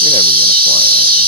You're never gonna fly, are you?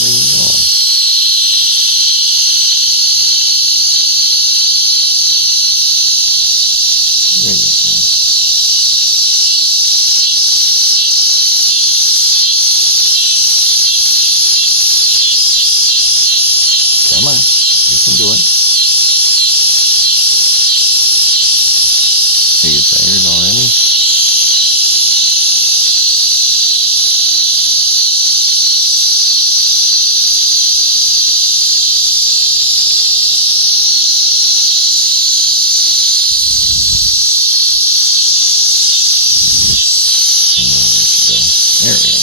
Where are you going? There you go. Come on, you can do it. Are you tired already? There we go.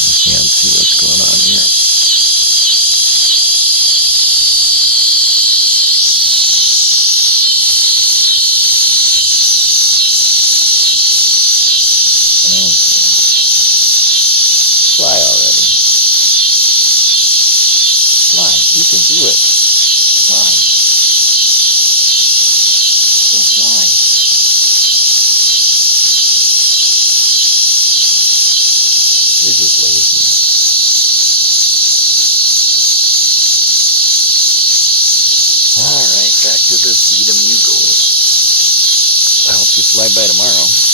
You can't see what's going on here. Okay. Fly already. Fly. You can do it. Fly. Go fly. You're just lazy. Alright, back to the sedum you go. I hope you fly by tomorrow.